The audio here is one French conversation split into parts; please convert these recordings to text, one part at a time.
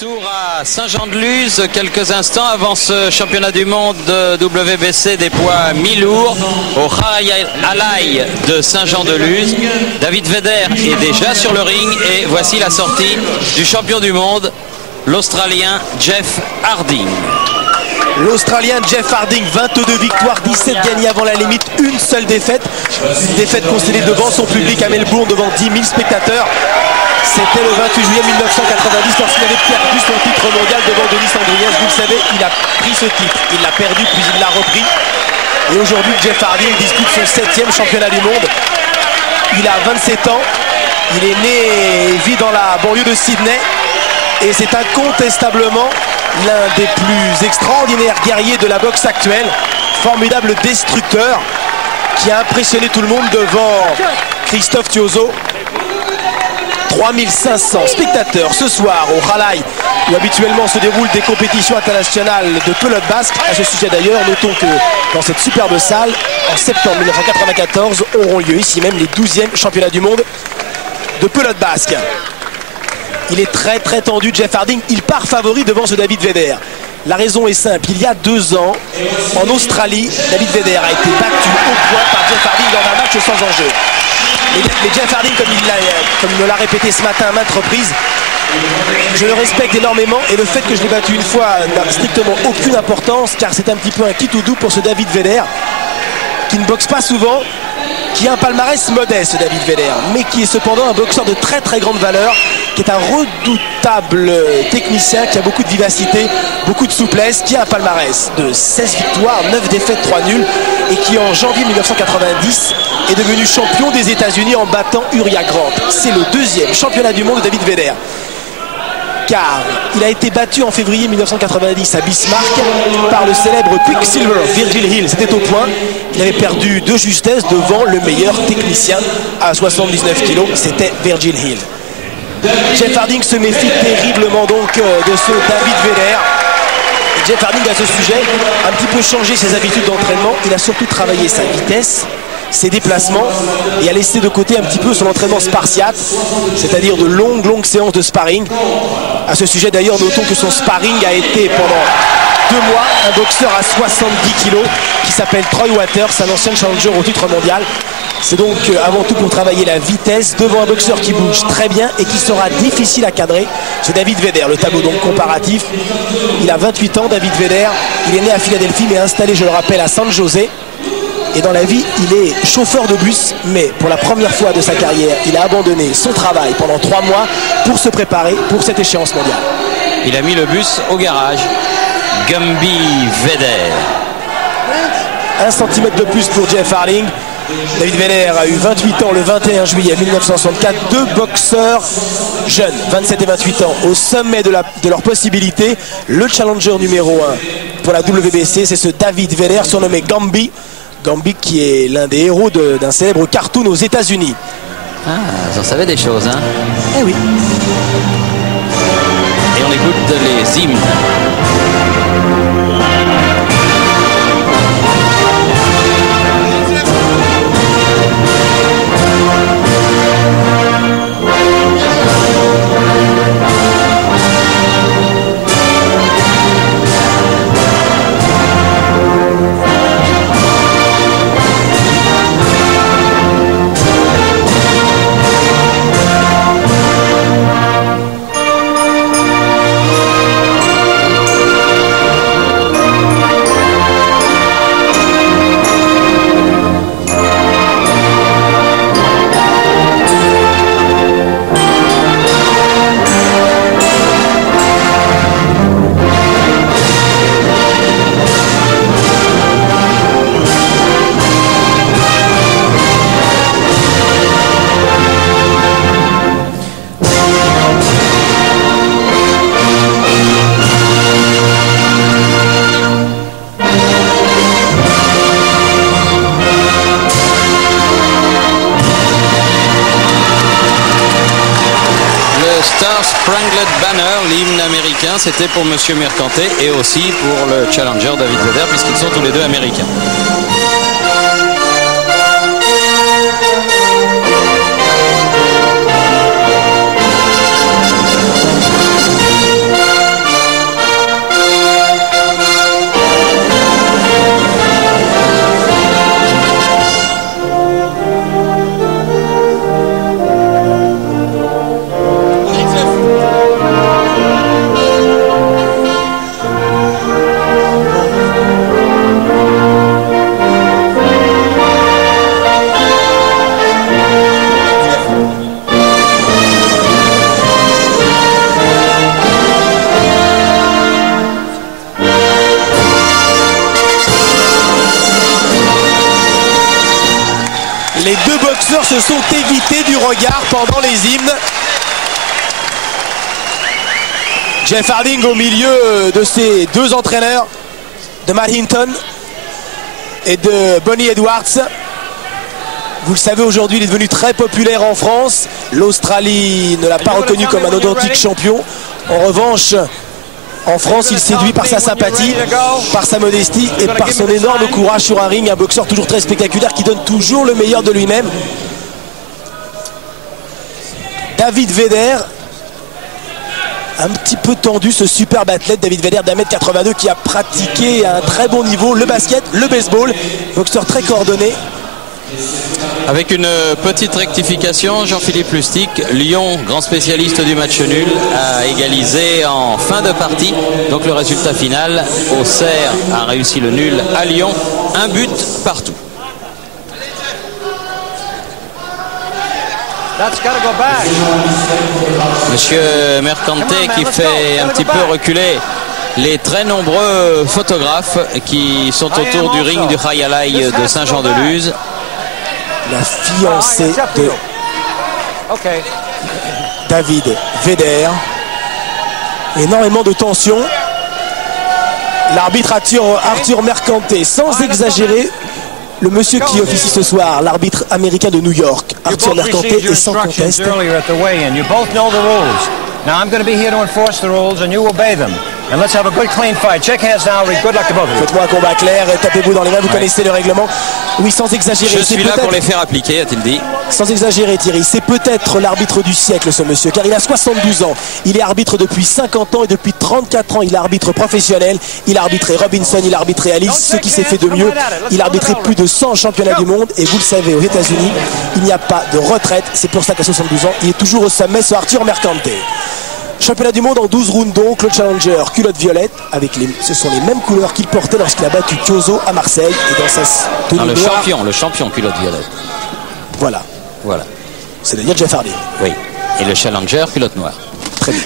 Retour à Saint-Jean-de-Luz, quelques instants avant ce championnat du monde de WBC des poids mi-lourds au Khayalai de Saint-Jean-de-Luz. David Vedder est déjà sur le ring et voici la sortie du champion du monde, l'Australien Jeff Harding. L'Australien Jeff Harding, 22 victoires, 17 gagnées avant la limite, une seule défaite. Une défaite concédée devant son public à Melbourne, devant 10 000 spectateurs. C'était le 28 juillet 1990 lorsqu'il avait perdu son titre mondial devant Denis Andriès. Vous le savez, il a pris ce titre, il l'a perdu puis il l'a repris. Et aujourd'hui, Jeff Harding dispute son 7e championnat du monde. Il a 27 ans, il est né et vit dans la banlieue de Sydney. Et c'est incontestablement l'un des plus extraordinaires guerriers de la boxe actuelle. Formidable destructeur qui a impressionné tout le monde devant Christophe Thiozo. 3500 spectateurs ce soir au Khayalai, où habituellement se déroulent des compétitions internationales de pelote basque. À ce sujet d'ailleurs, notons que dans cette superbe salle, en septembre 1994, auront lieu ici même les 12e championnats du monde de pelote basque. Il est très tendu, Jeff Harding. Il part favori devant ce David Vedder. La raison est simple, il y a 2 ans, en Australie, David Vedder a été battu au point par Jeff Harding dans un match sans enjeu. Mais Jeff Harding, comme il me l'a répété ce matin à maintes reprises, je le respecte énormément et le fait que je l'ai battu une fois n'a strictement aucune importance, car c'est un petit peu un qui-tout-doux pour ce David Vedder qui ne boxe pas souvent, qui a un palmarès modeste, ce David Vedder, mais qui est cependant un boxeur de très grande valeur, qui est un redoutable technicien, qui a beaucoup de vivacité, beaucoup de souplesse, qui a un palmarès de 16 victoires, 9 défaites, 3 nuls, et qui en janvier 1990 est devenu champion des États-Unis en battant Uriah Grant. C'est le 2e championnat du monde de David Vedder, car il a été battu en février 1990 à Bismarck par le célèbre Quicksilver Virgil Hill. C'était au point. Il avait perdu de justesse devant le meilleur technicien à 79 kg, c'était Virgil Hill. Jeff Harding se méfie terriblement donc de ce David Vedder. Jeff Harding, à ce sujet, a un petit peu changé ses habitudes d'entraînement. Il a surtout travaillé sa vitesse, ses déplacements, et a laissé de côté un petit peu son entraînement spartiate, c'est-à-dire de longues séances de sparring. À ce sujet d'ailleurs, notons que son sparring a été pendant 2 mois un boxeur à 70 kg qui s'appelle Troy Waters, un ancien challenger au titre mondial. C'est donc avant tout pour travailler la vitesse devant un boxeur qui bouge très bien et qui sera difficile à cadrer. C'est David Vedder, le tableau donc comparatif. Il a 28 ans, David Vedder. Il est né à Philadelphie mais installé, je le rappelle, à San José. Et dans la vie, il est chauffeur de bus, mais pour la première fois de sa carrière, il a abandonné son travail pendant 3 mois pour se préparer pour cette échéance mondiale. Il a mis le bus au garage. Gumby Vedder. 1 centimètre de plus pour Jeff Harding. David Vedder a eu 28 ans le 21 juillet 1964. 2 boxeurs jeunes, 27 et 28 ans, au sommet de leurs possibilités. Le challenger numéro 1 pour la WBC, c'est ce David Vedder, surnommé Gumby. Gumby qui est l'un des héros d'un célèbre cartoon aux États-Unis. Ah, vous en savez des choses, hein? Eh oui. Et on écoute les hymnes. Star-Spangled Banner, l'hymne américain, c'était pour Monsieur Mercanté et aussi pour le challenger David Vedder, puisqu'ils sont tous les deux américains. spectateurs se sont évités du regard pendant les hymnes. Jeff Harding au milieu de ses deux entraîneurs, de Matt Hinton et de Bonnie Edwards. Vous le savez, aujourd'hui, il est devenu très populaire en France. L'Australie ne l'a pas reconnu comme un authentique champion. En revanche, en France, il séduit par sa sympathie, par sa modestie et par son énorme courage sur un ring. Un boxeur toujours très spectaculaire qui donne toujours le meilleur de lui-même. David Vedder, un petit peu tendu, ce superbe athlète David Vedder d'1m82 qui a pratiqué à un très bon niveau le basket, le baseball. Boxeur très coordonné. Avec une petite rectification, Jean-Philippe Lustig, Lyon, grand spécialiste du match nul, a égalisé en fin de partie. Donc le résultat final, Auxerre a réussi le nul à Lyon, un but partout. Monsieur Mercante qui fait un petit peu reculer les très nombreux photographes qui sont autour du ring du High Alai de Saint-Jean-de-Luz. La fiancée de David Vedder. Énormément de tension. L'arbitre Arthur Mercante, sans exagérer, le monsieur qui officie ce soir, l'arbitre américain de New York, Arthur Mercante, est sans conteste. Now I'm going to be here to enforce the rules and you obey them. And let's have a good clean fight. Check hands now, Reed. Good luck to both of you. Faites-moi un combat clair, tapez-vous dans les mains, vous connaissez le règlement. Oui, sans exagérer. Je suis là pour les faire appliquer, a-t-il dit. Sans exagérer, Thierry, c'est peut-être l'arbitre du siècle, ce monsieur, car il a 72 ans. Il est arbitre depuis 50 ans et depuis 34 ans, il est arbitre professionnel. Il a arbitré Robinson, il a arbitré Alice, ce qui s'est fait de mieux. Il a arbitré plus de 100 championnats du monde. Et vous le savez, aux États-Unis, il n'y a pas de retraite. C'est pour ça qu'à 72 ans, il est toujours au sommet, ce Arthur Mercante. Championnat du monde en 12 rounds donc, le challenger culotte violette, ce sont les mêmes couleurs qu'il portait lorsqu'il a battu Chioso à Marseille et dans sa tenue noire. Le champion culotte violette. Voilà. C'est-à-dire Jeff Harding. Oui. Et le challenger culotte noire. Très bien.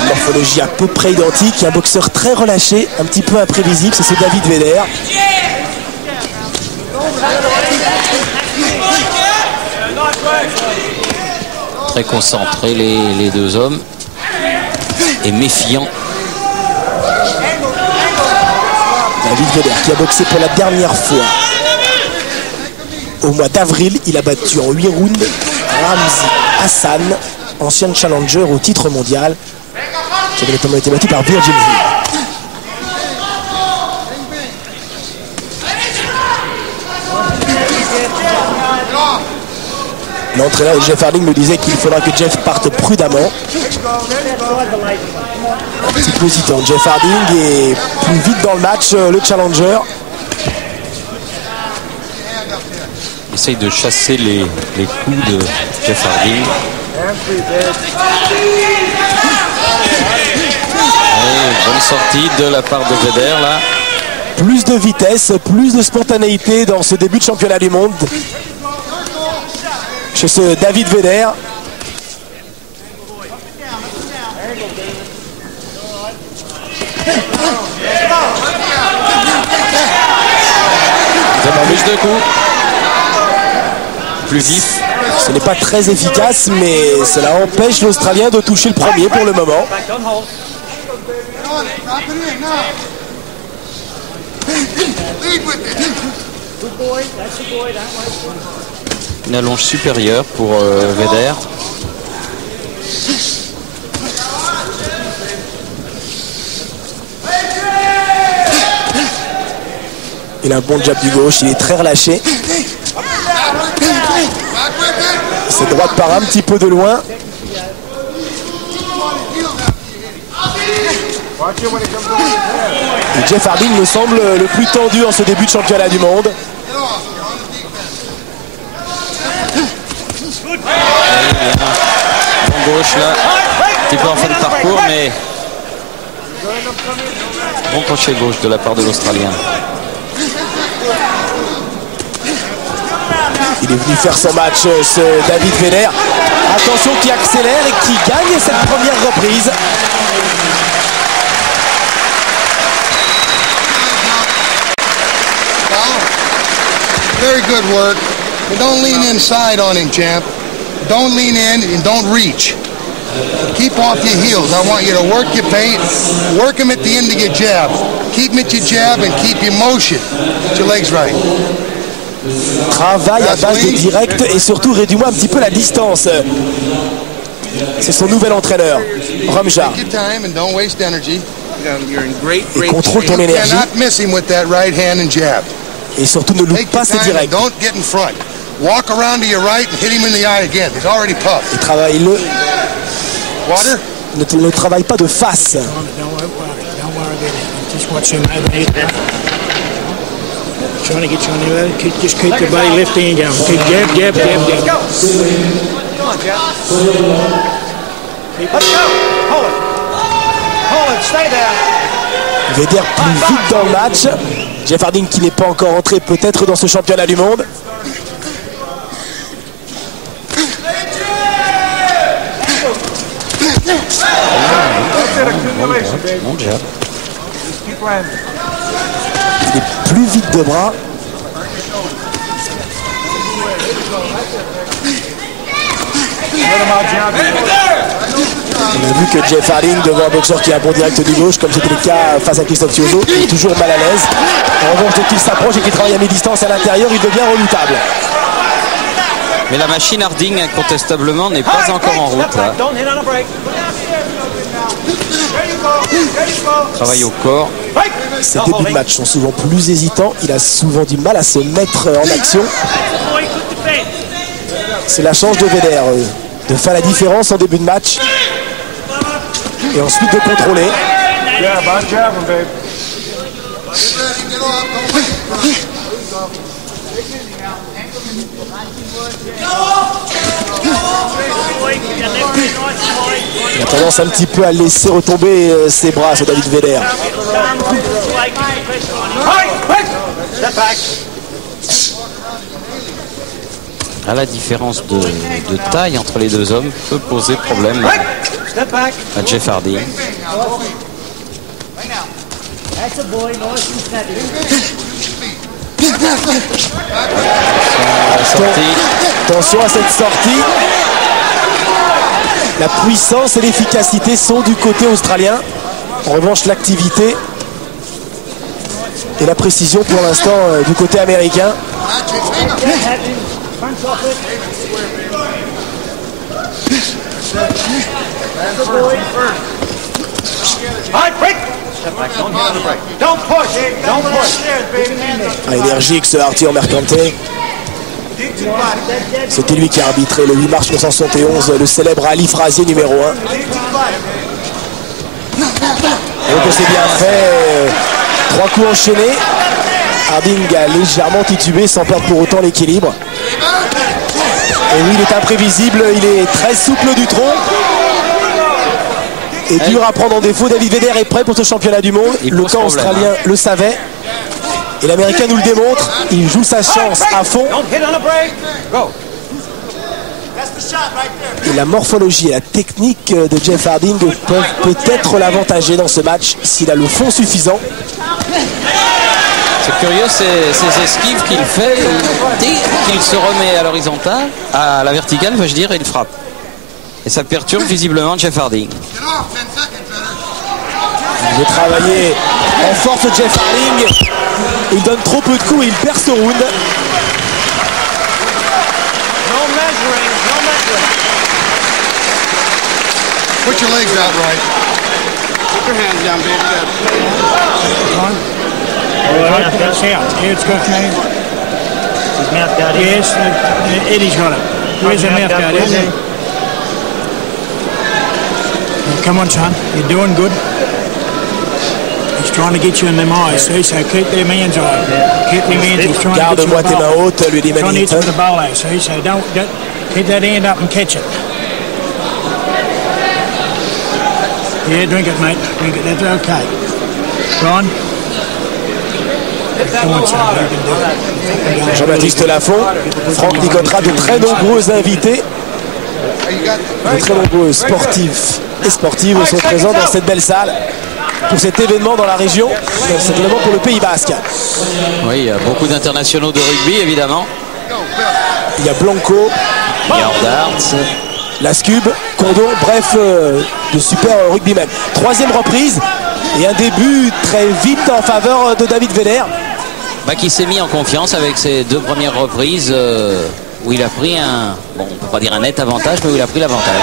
Une morphologie à peu près identique, un boxeur très relâché, un petit peu imprévisible, c'est ce David Vedder. Très concentrés les deux hommes et méfiants. David Vedder qui a boxé pour la dernière fois au mois d'avril. Il a battu en 8 rounds Ramzi Hassan, ancien challenger au titre mondial, qui avait notamment été battu par Virgil Hill. L'entraîneur de Jeff Harding me disait qu'il faudra que Jeff parte prudemment. Un petit peu hésitant. Jeff Harding est plus vite dans le match, le challenger. Il essaye de chasser les coups de Jeff Harding. Bonne sortie de la part de Vedder là. Plus de vitesse, plus de spontanéité dans ce début de championnat du monde chez ce David Vedder. Plus de coups. Plus vif. Ce n'est pas très efficace, mais cela empêche l'Australien de toucher le premier pour le moment. Une allonge supérieure pour Vedder. Il a un bon jab du gauche, il est très relâché. Cette droite part un petit peu de loin. Et Jeff Harding me semble le plus tendu en ce début de championnat du monde. Bon gauche là, un petit peu en fin de parcours, mais bon crochet gauche de la part de l'Australien. Il est venu faire son match, ce David Vedder. Attention, qui accélère et qui gagne cette première reprise. Very good work. But don't lean inside on him, champ. Don't lean in and don't reach. Keep off your heels. I want you to work your feint, work him at the end of your jab. Keep him at your jab and keep your motion. Get your legs right. Travaille à base de direct et surtout réduis-moi un petit peu la distance. C'est son nouvel entraîneur, Ramja. Take your time and don't waste energy. Et contrôle ton You énergie. cannot miss him with that right hand and jab. Et surtout ne loupe Take pas your ses time and directs. don't get in front. Walk around to your right and hit him in the eye again. He's already puffed. Et travaille-le. Water? Ne travaille pas de face. Don't worry about it. Just watch him overhead. Trying to get you on the other. Just keep the body left hand going. Keep jab, jab, jab, jab. Go. Come on, Jeff. Let's go. Hold it. Hold it. Stay there. Vedder plus vite dans le match. Jeff Harding qui n'est pas encore entré peut-être dans ce championnat du monde. Bon jab. Il est plus vite de bras. On a vu que Jeff Harding, devant un boxeur qui a un bon direct du gauche, comme c'était le cas face à Christophe Tiozo, il est toujours mal à l'aise. En revanche, dès qu'il s'approche et qu'il travaille à mi-distance à l'intérieur, il devient redoutable. Mais la machine Harding, incontestablement, n'est pas encore en route. Là. Don't hit on a break. Travail au corps. Ses débuts de match sont souvent plus hésitants. Il a souvent du mal à se mettre en action. C'est la chance de Vedder de faire la différence en début de match et ensuite de contrôler. Il a tendance un petit peu à laisser retomber ses bras sur David Vedder. Step back. La différence de taille entre les deux hommes peut poser problème Step back. à Jeff Harding. Attention à cette sortie. La puissance et l'efficacité sont du côté australien. En revanche, l'activité et la précision pour l'instant du côté américain. Don't push. Don't push. Énergique ce Arthur Mercante. C'était lui qui a arbitré le 8 mars 1971 le célèbre Ali Frazier numéro 1. Donc c'est bien fait. 3 coups enchaînés. Harding a légèrement titubé sans perdre pour autant l'équilibre. Et oui, il est imprévisible, il est très souple du tronc. Et dur à prendre en défaut. David Vedder est prêt pour ce championnat du monde. Le camp australien le savait. Et l'Américain nous le démontre. Il joue sa chance à fond. Don't hit on a break. Go. Et la morphologie et la technique de Jeff Harding peuvent peut-être l'avantager dans ce match s'il a le fond suffisant. C'est curieux ces esquives qu'il fait. Dès qu'il se remet à l'horizontale, à la verticale, veux-je dire, il frappe. Et ça perturbe visiblement Jeff Harding. Il veut travailler en force Jeff Harding. Il donne trop peu de coups et il perd ce round. No measuring. No measuring. Put your legs out right. Put your hands down, baby. All right, that's out. Here it's got His mouth guard. Yes, Eddie's got it. Where's the mouth guard? Isn't it? Come on, son. You're doing good. He's trying to get you in them eyes, see? So keep them hands on. Keep them hands. He's trying to get you Garde-moi in the tes mains bowl. hautes, lui dit Trying to hit you Manington. with the bolo, see? So don't keep that hand up and catch it. Yeah, drink it, mate. Drink it. That's okay. Ron? Come on, son. You can do it. Jean-Baptiste Lafont, Franck Nicotra, de très nombreux invités De très nombreux sportifs et sportives sont présents dans cette belle salle pour cet événement dans la région, cet événement pour le Pays Basque. Oui, il y a beaucoup d'internationaux de rugby, évidemment. Il y a Blanco, Darts, Lascube, Condon, bref, de super rugbymen. Troisième reprise et un début très vite en faveur de David Vedder. Qui s'est mis en confiance avec ses 2 premières reprises où il a pris un, bon, on peut pas dire un net avantage, mais où il a pris l'avantage.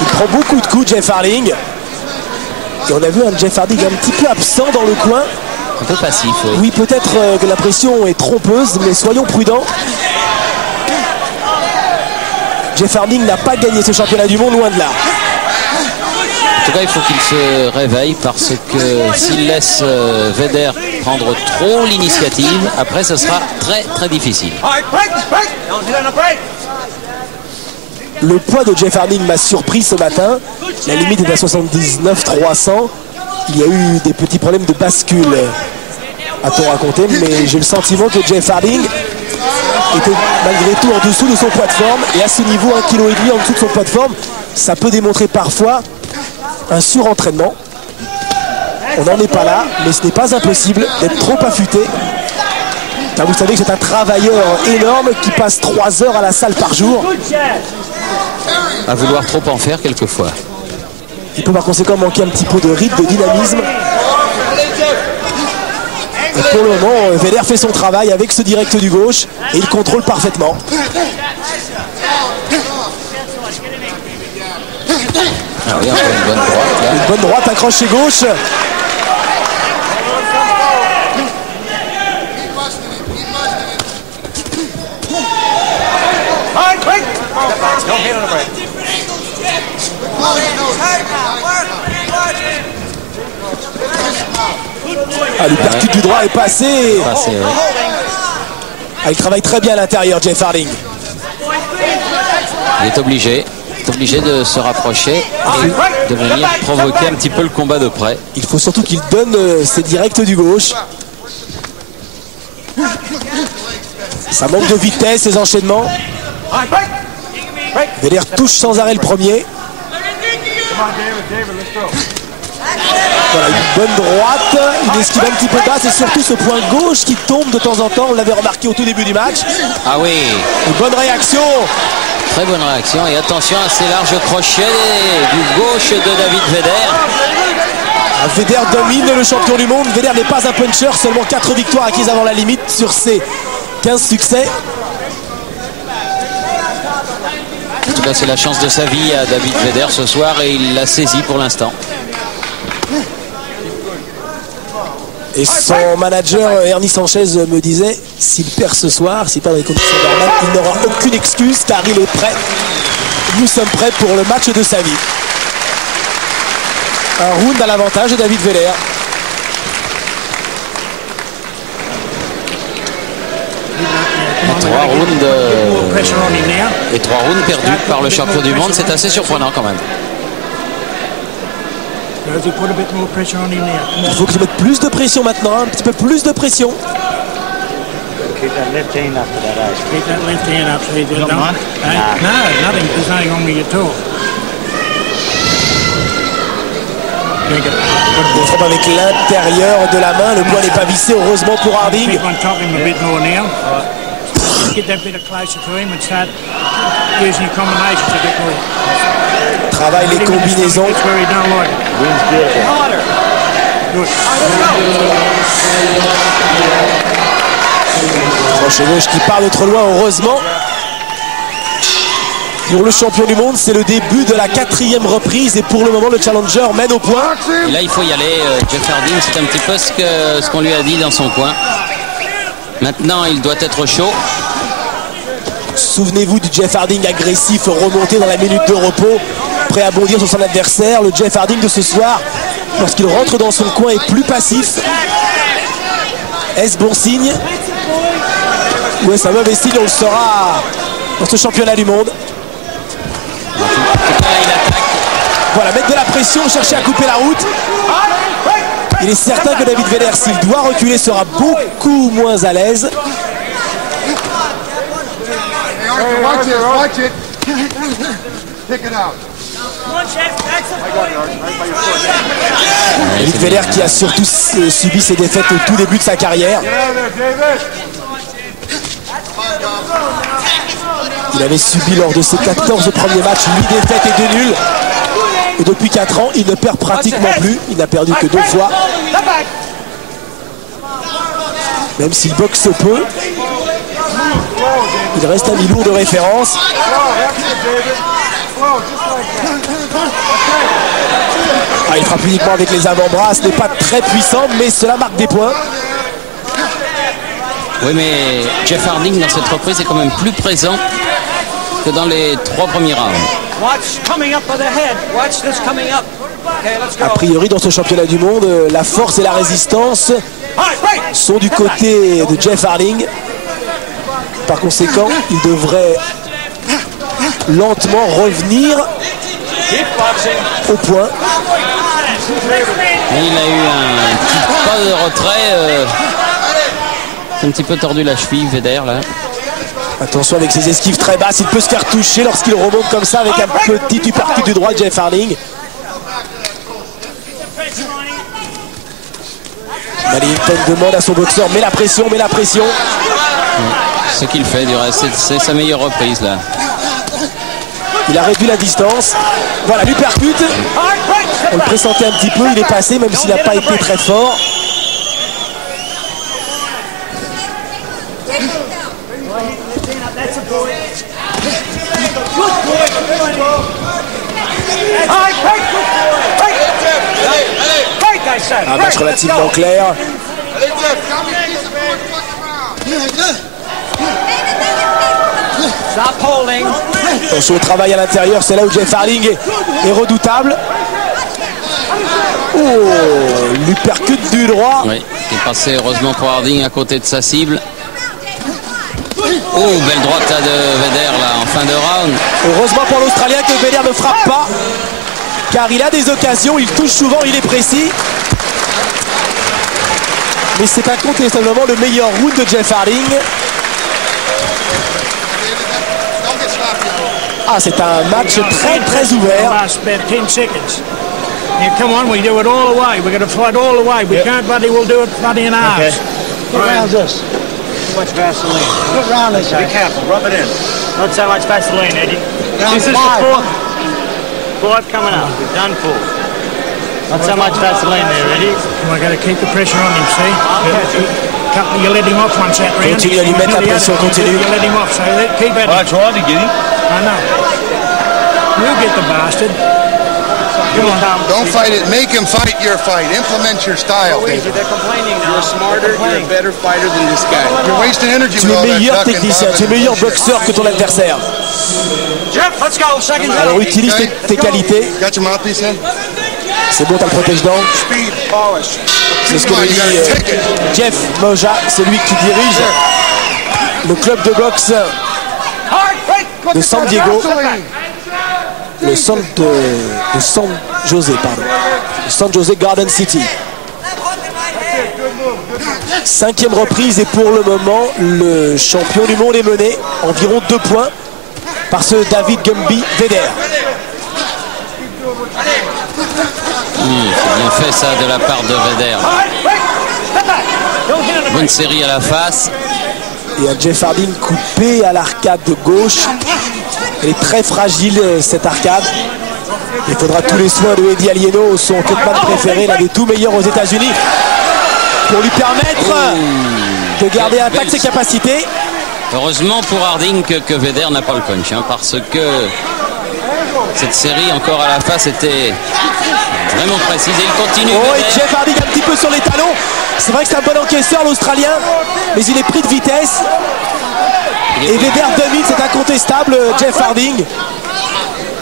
Il prend beaucoup de coups, Jeff Harling. Et on a vu un Jeff Harling un petit peu absent dans le coin. Un peu passif, oui. Oui, peut-être que la pression est trompeuse, mais soyons prudents. Jeff Harling n'a pas gagné ce championnat du monde, loin de là. En tout cas, il faut qu'il se réveille parce que s'il laisse Vedder prendre trop l'initiative, après, ce sera très, très difficile. Le poids de Jeff Harling m'a surpris ce matin. La limite est à 79-300. Il y a eu des petits problèmes de bascule, a-t-on raconté, mais j'ai le sentiment que Jeff Harling était malgré tout en dessous de son poids de forme. Et à ce niveau, 1,5 kg en dessous de son poids de forme, ça peut démontrer parfois un surentraînement. On n'en est pas là, mais ce n'est pas impossible d'être trop affûté. Car vous savez que c'est un travailleur énorme qui passe 3 heures à la salle par jour. À vouloir trop en faire quelquefois. Il peut par conséquent manquer un petit peu de rythme, de dynamisme. Et pour le moment, Vedder fait son travail avec ce direct du gauche et il contrôle parfaitement. Ah oui, encore une bonne droite. Là. Une bonne droite accrochée gauche. Le percute du droit est passé. Il travaille très bien à l'intérieur, Jeff Harling. Il est obligé de se rapprocher et de venir provoquer un petit peu le combat de près. Il faut surtout qu'il donne ses directs du gauche. Ça manque de vitesse, ces enchaînements. Vedder touche sans arrêt le premier. Voilà, une bonne droite, une esquive un petit peu basse et surtout ce point gauche qui tombe de temps en temps. On l'avait remarqué au tout début du match. Ah oui. Une bonne réaction. Très bonne réaction et attention à ces larges crochets du gauche de David Vedder. Vedder domine le champion du monde. Vedder n'est pas un puncher, seulement 4 victoires acquises avant la limite sur ses 15 succès. En tout cas, c'est la chance de sa vie à David Vedder ce soir et il l'a saisi pour l'instant. Et son manager Ernie Sanchez me disait, s'il perd ce soir, s'il perd dans les conditions normales, il n'aura aucune excuse car il est prêt. Nous sommes prêts pour le match de sa vie. Un round à l'avantage de David Vedder. Et 3 rounds perdus par le champion du monde, c'est assez surprenant quand même. Il faut qu'il mette plus de pression maintenant, un petit peu plus de pression. Keep that left hand up to that ice. Keep that left hand up so you don't. No, nothing. There's nothing on me at all. Il frappe avec l'intérieur de la main, le poing n'est pas vissé, heureusement pour Harling. Keep on top him a bit more now. Get that bit closer to him and start using your combinations a bit more. Travaille les combinaisons. Crochet gauche qui part de trop loin, heureusement. Pour le champion du monde, c'est le début de la 4e reprise et pour le moment, le challenger mène au point. Et là, il faut y aller. Jeff Harling, c'est un petit peu ce qu'on lui a dit dans son coin. Maintenant, il doit être chaud. Souvenez-vous du Jeff Harling agressif remonté dans la minute de repos, prêt à bondir sur son adversaire. Le Jeff Harling de ce soir, lorsqu'il rentre dans son coin, est plus passif. Est-ce bon signe? Ou est-ce un mauvais signe? On le saura dans ce championnat du monde. Voilà, mettre de la pression, chercher à couper la route. Il est certain que David Vedder, s'il doit reculer, sera beaucoup moins à l'aise. Watch this, watch it. Pick it out. David Vedder qui a surtout subi ses défaites au tout début de sa carrière. Il avait subi lors de ses 14 premiers matchs 8 défaites et 2 nuls. Et depuis 4 ans, il ne perd pratiquement plus. Il n'a perdu que 2 fois. Même s'il boxe peu, il reste un mi-lourd de référence. Il frappe uniquement avec les avant-bras, ce n'est pas très puissant, mais cela marque des points. Oui, mais Jeff Harding dans cette reprise est quand même plus présent que dans les 3 premiers rounds. A priori, dans ce championnat du monde, la force et la résistance sont du côté de Jeff Harding. Par conséquent, il devrait lentement revenir au point. Et il a eu un petit pas de retrait. C'est un petit peu tordu la cheville, Vedder, là. Attention avec ses esquives très basses, il peut se faire toucher lorsqu'il remonte comme ça avec un petit uppercut du droit de Jeff Harding. Wellington demande à son boxeur, mets la pression, mets la pression. Ce qu'il fait du reste, c'est sa meilleure reprise là. Il a réduit la distance. Voilà, l'uppercut. On le pressentait un petit peu, il est passé même s'il n'a pas été très fort. Un match relativement clair. Attention au travail à l'intérieur, c'est là où Jeff Harding est redoutable. Oh, l'uppercut du droit. Oui, qui est passé heureusement pour Harding à côté de sa cible. Oh, belle droite là, de Vedder là en fin de round. Heureusement pour l'Australien que Vedder ne frappe pas, car il a des occasions, il touche souvent, il est précis. Mais c'est incontestablement le meilleur round de Jeff Harding. Ah, c'est un match très ouvert. Yeah, come on, we do it all the way. We're going to fight all the way. We can't, buddy, we'll do it bloody in halves. What round's this? Too much Vaseline. What round is this? Be careful, rub it in. Not so much Vaseline, Eddie. Round This is five. the fourth coming up. We've done 4. Not so much Vaseline there, Eddie. We're going to keep the pressure on him, see? You let him off once that round. Continue à lui mettre la pression, continue. You let him off, so keep at him. I tried to get him. I know. We'll get the bastard. Don't fight it. Make him fight your fight. Implement your style. They're complaining now. You're smarter, you're a better fighter than this guy. You're wasting energy Tu with es all that meilleur ducking, technicien, tu es bobbing, meilleur and bullshit. boxeur que ton adversaire. Jeff, let's go. Second round. Alors utilise tes qualités. Got your mouthpiece in? C'est bon, t'as le protège-dents. Speed, polish. C'est ce que Come on, me you dit gotta take it. Jeff Moja, c'est lui qui dirige le club de boxe de San Diego, le centre de San José, pardon, San José Garden City. 5e reprise et pour le moment, le champion du monde est mené environ 2 points par ce David Gumby Vedder. C'est bien fait ça de la part de Vedder. Bonne série à la face. Et un Jeff Harding coupé à l'arcade de gauche. Elle est très fragile cette arcade. Il faudra tous les soins de Eddie Alieno, son cutman préféré, l'un des tout meilleurs aux États-Unis, pour lui permettre de garder intactes ses capacités. Heureusement pour Harding que Vedder n'a pas le punch, hein, parce que cette série encore à la face était vraiment précise. Et il continue. Oh, et Vedder. Jeff Harding un petit peu sur les talons. C'est vrai que c'est un bon encaisseur l'Australien, mais il est pris de vitesse. Et Vedder domine, c'est incontestable, Jeff Harding.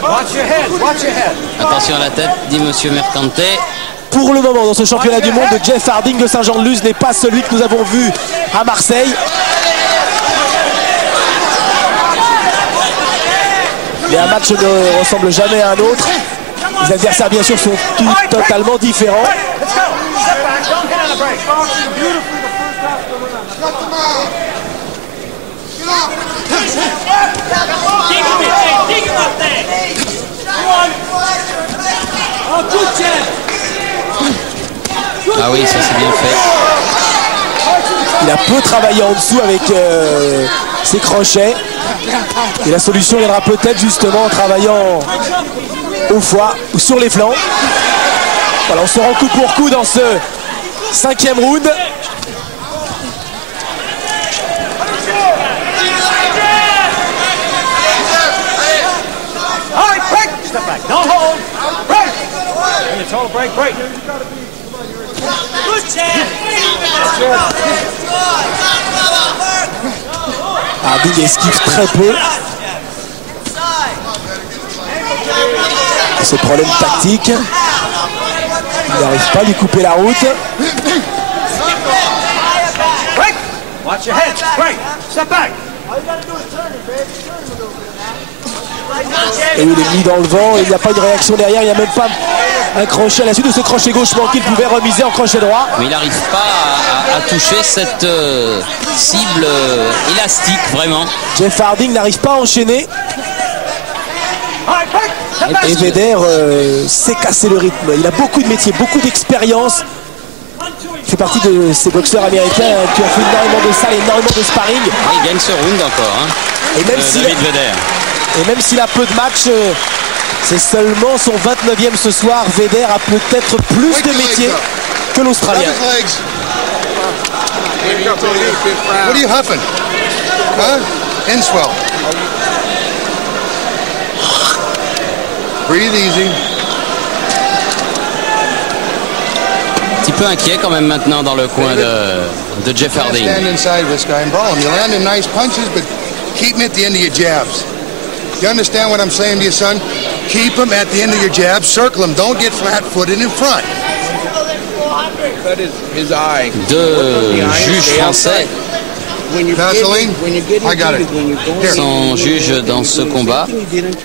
Watch your head. Watch your head. Attention à la tête, dit Monsieur Mercante. Pour le moment, dans ce championnat du monde, Jeff Harding de Saint-Jean-de-Luz n'est pas celui que nous avons vu à Marseille. Mais un match ne ressemble jamais à un autre. Les adversaires, bien sûr, sont tous totalement différents. Let's go. Step back. Don't hit on the brake. Ah oui, ça c'est bien fait. Il a peu travaillé en dessous avec ses crochets. Et la solution viendra peut-être justement en travaillant au foie ou sur les flancs. Voilà, on se rend coup pour coup dans ce 5e round. Harding esquive très peu. Ce problème tactique. Il n'arrive pas à lui couper la route. Et il est mis dans le vent, il n'y a pas de réaction derrière, il n'y a même pas un crochet à la suite de ce crochet gauche manqué, il pouvait remiser en crochet droit. Mais il n'arrive pas à toucher cette cible élastique, vraiment. Jeff Harding n'arrive pas à enchaîner. Et Vedder sait casser le rythme. Il a beaucoup de métier, beaucoup d'expérience. Il fait partie de ces boxeurs américains qui ont fait énormément de salles, énormément de sparring. Il gagne ce round encore, hein, et même David Vedder. Et même s'il a peu de matchs, c'est seulement son 29e ce soir. Vedder a peut-être plus de métier que l'Australien. What are you huffing? Huh? Inswell. Breathe easy. Un petit peu inquiet quand même maintenant dans le coin de Jeff Harding. Stand inside this guy and brawl him. You land in nice punches, but keep him at the end of your jabs. You understand what I'm saying to you, son? Keep him at the end of your jabs. Circle him. Don't get flat-footed in front. Deux juges français sont juges dans ce combat.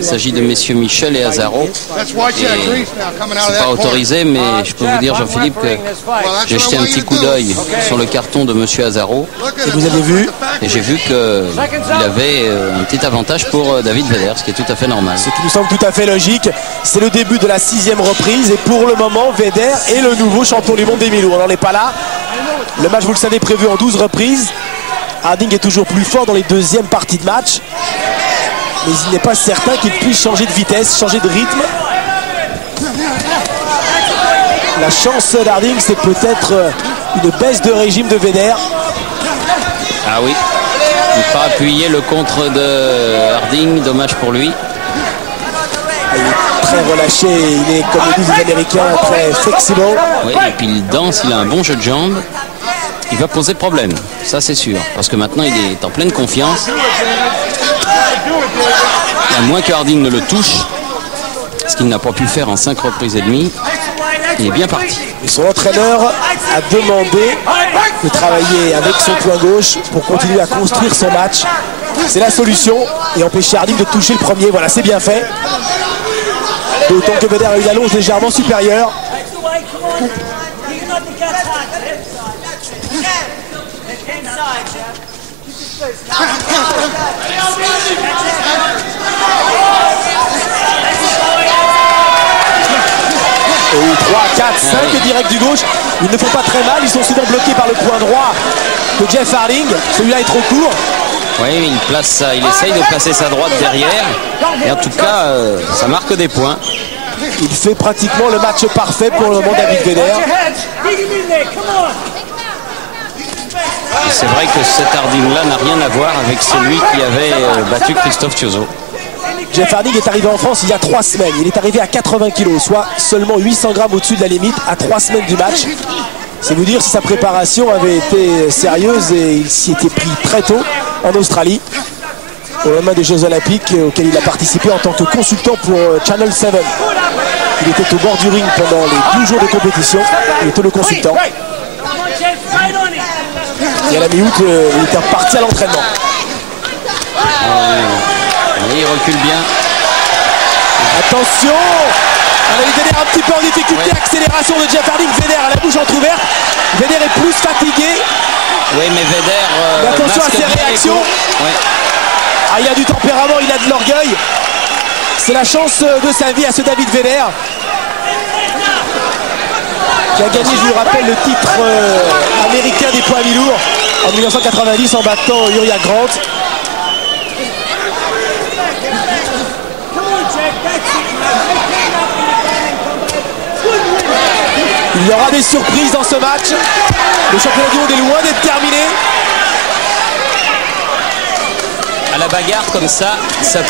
Il s'agit de messieurs Michel et Azaro. C'est pas autorisé, mais je peux vous dire, Jean-Philippe, que j'ai jeté un petit coup d'œil sur le carton de monsieur Azaro. Et vous avez vu? Et j'ai vu qu'il avait un petit avantage pour David Vedder, ce qui est tout à fait normal. Ce qui nous semble tout à fait logique. C'est le début de la 6e reprise. Et pour le moment, Vedder est le nouveau champion du monde des mi-lourds. On n'en est pas là. Le match, vous le savez, prévu en 12 reprises. Harding est toujours plus fort dans les deuxièmes parties de match. Mais il n'est pas certain qu'il puisse changer de vitesse, changer de rythme. La chance d'Harding, c'est peut-être une baisse de régime de Vedder. Ah oui, il n'a pas appuyé le contre de Harding, dommage pour lui. Il est très relâché, il est, comme le disent les Américains, très flexible. Oui, et puis il danse, il a un bon jeu de jambes. Il va poser problème, ça c'est sûr, parce que maintenant il est en pleine confiance. Et à moins que Harding ne le touche, ce qu'il n'a pas pu faire en 5 reprises et demie, il est bien parti. Et son entraîneur a demandé de travailler avec son poing gauche pour continuer à construire son match. C'est la solution et empêcher Harding de toucher le premier. Voilà, c'est bien fait. D'autant que Vedder a eu la longe légèrement supérieure. Et 3, 4, 5 direct du gauche. Ils ne font pas très mal, ils sont souvent bloqués par le point droit de Jeff Harding. Celui-là est trop court. Oui, il essaye de placer sa droite derrière. Et en tout cas, ça marque des points. Il fait pratiquement le match parfait pour le moment, David Vedder. C'est vrai que cet Harding-là n'a rien à voir avec celui qui avait battu Christophe Thiozo. Jeff Harding est arrivé en France il y a 3 semaines. Il est arrivé à 80 kg, soit seulement 800 grammes au-dessus de la limite, à 3 semaines du match. C'est vous dire si sa préparation avait été sérieuse et il s'y était pris très tôt en Australie, au lendemain des Jeux Olympiques auxquels il a participé en tant que consultant pour Channel 7. Il était au bord du ring pendant les 12 jours de compétition. Il était le consultant. Et à la mi-août, il était reparti à l'entraînement. Il recule bien. Attention! Vedder un petit peu en difficulté. Accélération de Jeff Harding. Vedder à la bouche entrouverte. Vedder est plus fatigué. Oui, mais Vedder... Mais attention à ses réactions. Oui. Ah, il a du tempérament, il a de l'orgueil. C'est la chance de sa vie à ce David Vedder, qui a gagné, je vous rappelle, le titre américain des poids mi-lourds en 1990 en battant Uriah Grant. Il y aura des surprises dans ce match. Le championnat du monde est loin d'être terminé. À la bagarre comme ça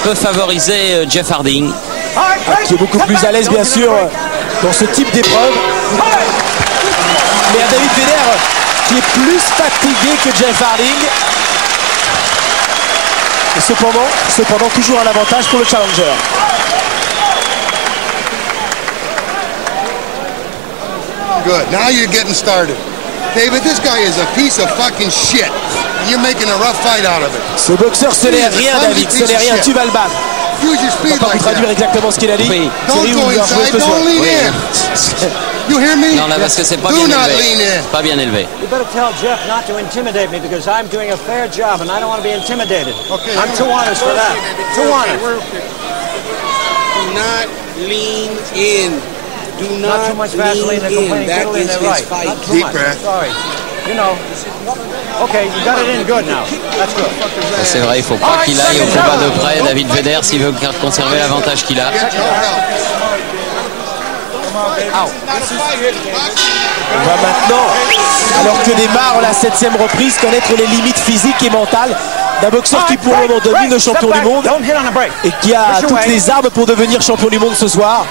peut favoriser Jeff Harding. Qui est beaucoup plus à l'aise, bien sûr, dans ce type d'épreuve. Mais à David Vedder, qui est plus fatigué que Jeff Harding. Et cependant, toujours un avantage pour le challenger. Good. Now you're getting started. David, this guy is a piece of fucking shit. You're making a rough fight out of it. Ce boxeur, ce n'est rien, David. Ce n'est rien. Tu vas le battre. Use your On va speed pas vous like traduire that. exactement ce qu'il a dit. Oui. Don't Thierry go Houlier, inside. ce soir. Don't lean Oui. in. You hear me? Non, là, parce que c'est pas Do bien not élevé. lean in. Pas bien élevé. You better tell Jeff not to intimidate me because I'm doing a fair job and I don't want to be intimidated. Okay. I'm too honest for that. Too honest. Do not lean in. Do Not too not much Vaseline. They're lean in. complaining. That Italy, is they're his right. fight. Not too Deep much. breath. Sorry. You know. Okay, you got it in good now. That's good. C'est vrai, il faut pas qu'il aille au combat de près, David Vedder, s'il veut conserver l'avantage qu'il a. On va maintenant, alors que démarre la 7e reprise, connaître les limites physiques et mentales d'un boxeur qui pour le moment domine le champion du monde Don't hit on the break. et qui a toutes les armes pour devenir champion du monde ce soir.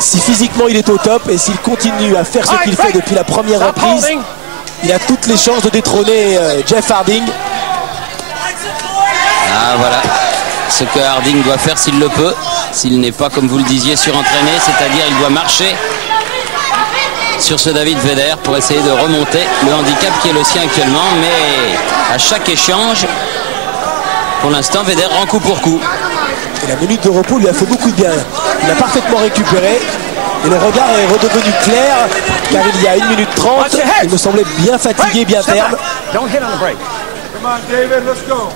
Si physiquement il est au top et s'il continue à faire ce qu'il fait depuis la première Stop reprise, holding. il a toutes les chances de détrôner Jeff Harding. Ah voilà, ce que Harding doit faire s'il le peut, s'il n'est pas, comme vous le disiez, surentraîné, c'est-à-dire il doit marcher sur ce David Vedder pour essayer de remonter le handicap qui est le sien actuellement, mais à chaque échange, pour l'instant, Vedder rend coup pour coup. Et la minute de repos lui a fait beaucoup de bien. Il a parfaitement récupéré et le regard est redevenu clair car il y a 1 minute 30, il me semblait bien fatigué, bien Step terme. back. Don't hit on the break. Come on, David. Let's go.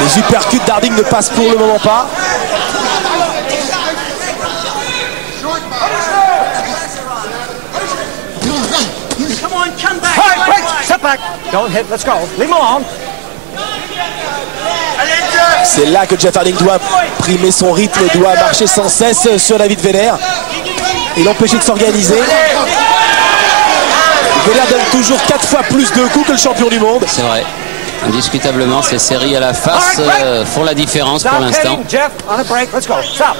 Les uppercuts d'Harding ne passent pour le moment pas. All right, break. Step back. Don't hit. Let's go. Leave him alone. C'est là que Jeff Harding doit primer son rythme, doit marcher sans cesse sur David Vedder et l'empêcher de s'organiser. Vedder donne toujours 4 fois plus de coups que le champion du monde. C'est vrai, indiscutablement, ces séries à la face font la différence pour Stop l'instant. hitting Jeff on the break. Let's go. Stop.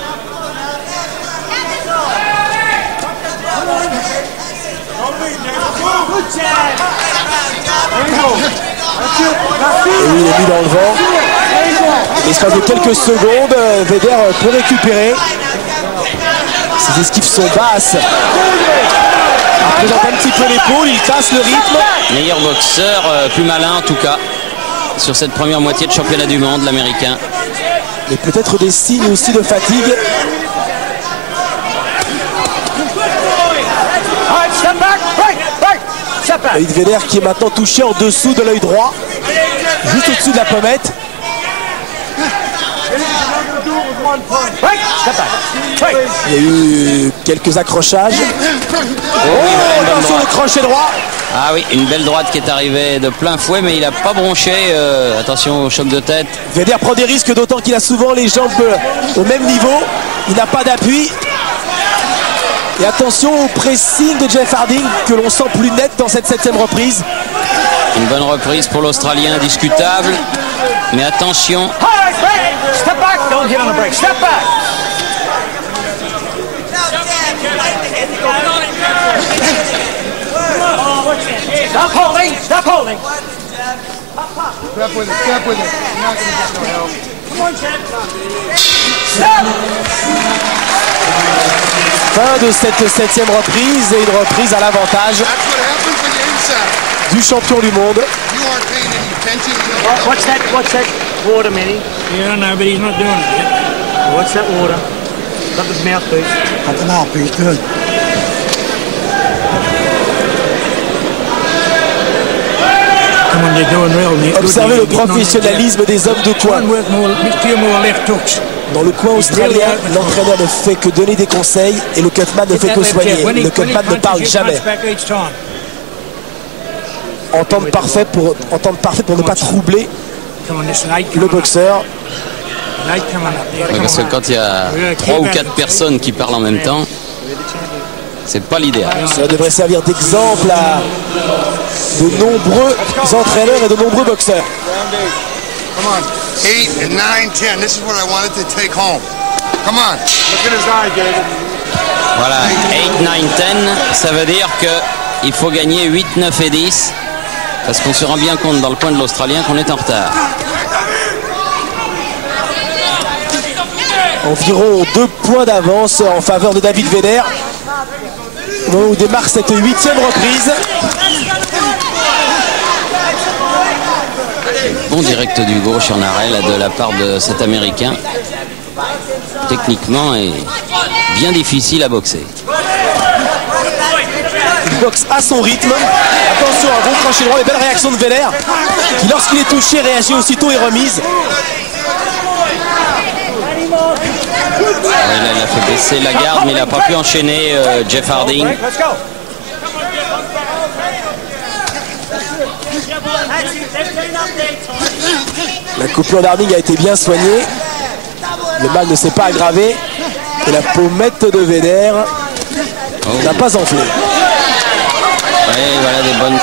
Et oui, il est mis dans le vent. L'espace de quelques secondes, Vedder peut récupérer. Ses esquives sont basses. Il présente un petit peu l'épaule, il casse le rythme. Meilleur boxeur, plus malin en tout cas, sur cette première moitié de championnat du monde, l'américain. Mais peut-être des signes aussi de fatigue. All right, step back. Break. Break. Step back. David Vedder qui est maintenant touché en dessous de l'œil droit, juste au-dessus de la pommette. Break. Step back. Break. Il y a eu quelques accrochages. Oh, attention le crochet droit. Ah oui, une belle droite qui est arrivée de plein fouet, mais il n'a pas bronché. Attention au choc de tête. Vedder prend des risques, d'autant qu'il a souvent les jambes au même niveau. Il n'a pas d'appui. Et attention au pressing de Jeff Harding que l'on sent plus net dans cette 7e reprise. Une bonne reprise pour l'Australien, indiscutable. Mais attention, All right, break. Step back. Don't hit on the break. Step back. Stop holding. Stop holding. Step with it. Step with it. You're not going to get no help. Stop. Fin de cette 7e reprise et une reprise à l'avantage That's what happens when you're inside. du champion du monde. You aren't paying any attention. You know What's that? What's that water, Minnie? Yeah, I know, but he's not doing it yet. What's that water? Got the mouthpiece. Got the mouthpiece, good. Come on, you're doing real, Nick. Observez le professionnalisme des hommes de Try coin. and work more, few more left hooks. Dans le coin australien, l'entraîneur ne fait que donner des conseils et le cutman ne fait que soigner. Le cutman ne parle jamais. Entente parfait pour ne pas troubler le boxeur. Ouais, parce que quand il y a 3 ou 4 personnes qui parlent en même temps, c'est pas l'idéal. Ça devrait servir d'exemple à de nombreux entraîneurs et de nombreux boxeurs. 8 and 9, 10. This is what I wanted to take home. Come on. Look at his eye, David. Voilà, 8, 9, 10, ça veut dire qu'il faut gagner 8, 9 et 10, parce qu'on se rend bien compte dans le coin de l'Australien qu'on est en retard. Environ 2 points d'avance en faveur de David Vedder. Au moment où démarre cette 8e reprise. Bon direct du gauche en arrêt là, de la part de cet Américain. Techniquement est bien difficile à boxer. Il boxe à son rythme. Attention, un bon crochet droit, mais belle réaction de Vedder, qui lorsqu'il est touché réagit aussitôt et remise. Là, il a fait baisser la garde, mais il n'a pas pu enchaîner Jeff Harding. Let's go. La coupure d'Harding a été bien soignée. Le mal ne s'est pas aggravé. Et la pommette de Vedder n'a pas enflé. Ouais, voilà des bons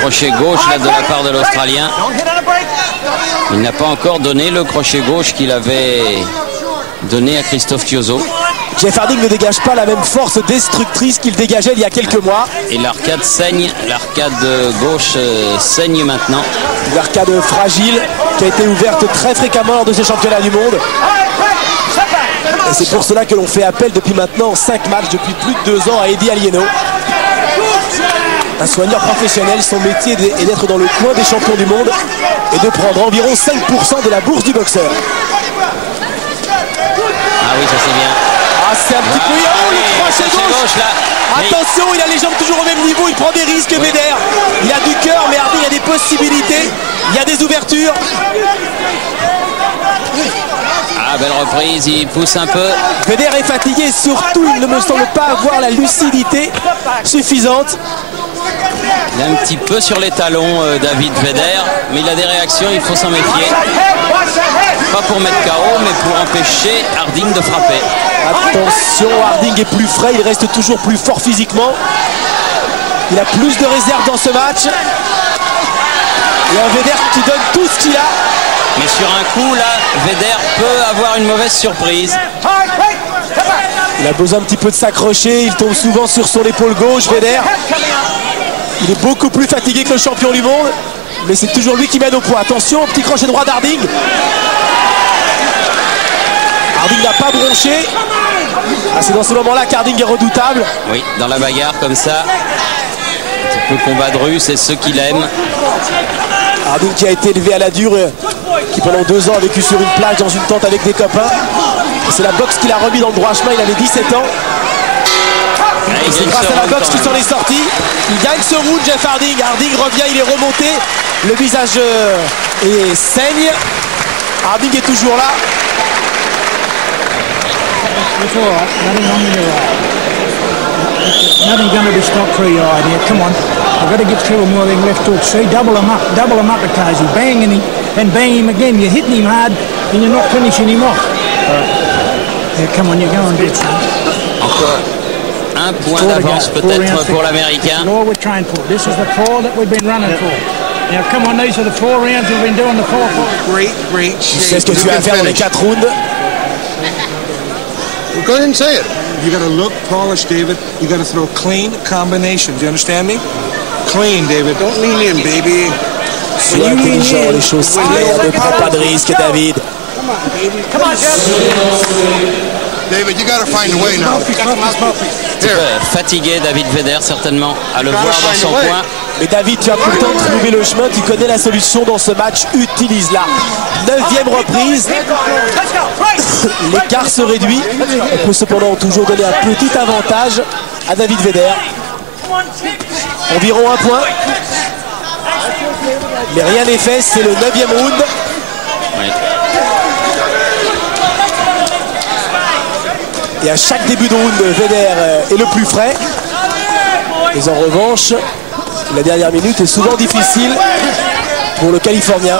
crochets gauche là, de la part de l'Australien. Il n'a pas encore donné le crochet gauche qu'il avait donné à Christophe Thiozo. Jeff Harding ne dégage pas la même force destructrice qu'il dégageait il y a quelques mois. Et l'arcade saigne, l'arcade gauche saigne maintenant. Une arcade fragile qui a été ouverte très fréquemment lors de ces championnats du monde. Et c'est pour cela que l'on fait appel depuis maintenant 5 matchs, depuis plus de 2 ans à Eddie Alieno. Un soigneur professionnel, son métier est d'être dans le coin des champions du monde et de prendre environ 5% de la bourse du boxeur. Ah oui, ça c'est bien. Ah, c'est un petit peu... Oh, le crochet gauche là. Attention, il a les jambes toujours au même niveau, il prend des risques, Vedder. Il a du cœur, mais Harding a des possibilités. Il y a des ouvertures. Ah, belle reprise, il pousse un peu. Vedder est fatigué, surtout il ne me semble pas avoir la lucidité suffisante. Il est un petit peu sur les talons, David Vedder, mais il a des réactions, il faut s'en méfier. Pas pour mettre KO, mais pour empêcher Harding de frapper. Attention, Harding est plus frais, il reste toujours plus fort physiquement. Il a plus de réserve dans ce match. Et un Vedder qui donne tout ce qu'il a. Mais sur un coup, là, Vedder peut avoir une mauvaise surprise. Il a besoin un petit peu de s'accrocher, il tombe souvent sur son épaule gauche, Vedder. Il est beaucoup plus fatigué que le champion du monde, mais c'est toujours lui qui mène au point. Attention, petit crochet droit d'Harding. Harding n'a pas bronché. Ah, c'est dans ce moment-là qu'Harding est redoutable. Oui, dans la bagarre comme ça, un petit peu combat de rue, c'est ceux qui l'aiment. Harding qui a été élevé à la dure, qui pendant 2 ans a vécu sur une plage dans une tente avec des copains. Et c'est la boxe qui l'a remis dans le droit chemin, il avait 17 ans. Et c'est grâce à la boxe qui s'en est sorti. Il gagne ce round, Jeff Harding. Harding revient, il est remonté. Le visage saigne. Harding est toujours là. Nothing going to be stopped for your idea. Come on. I've got to get through him with them left hooks. See, double him up occasionally. Banging him, then bang him again. You're hitting him hard and you're not finishing him off. Yeah, come on, you're going to do something. Encore un point d'avance peut-être pour l'Américain. All we're trying for. This is the 4 that we've been running for. Now, come on, these are the 4 rounds we've been doing the 4 for. Great Tu sais ce que tu vas faire dans les 4 rounds. Go ahead and say it. You got to look polished, David. You got to throw clean combinations. You understand me? Clean, David. Don't lean in, baby. Sois intelligent, les choses claires, ne prends pas de risque, David. Come on, Jeff. David, you got to find a way now. Fatigué, David Vedder, certainement, à le voir dans son coin. Mais David, tu as tout le temps de trouver le chemin, tu connais la solution dans ce match, utilise-la. 9e reprise. l'écart se réduit. On peut cependant toujours donner un petit avantage à David Vedder. Environ 1 point. Mais rien n'est fait, c'est le 9e round. Oui. Et à chaque début de round, Vedder est le plus frais. Mais en revanche, la dernière minute est souvent difficile pour le Californien.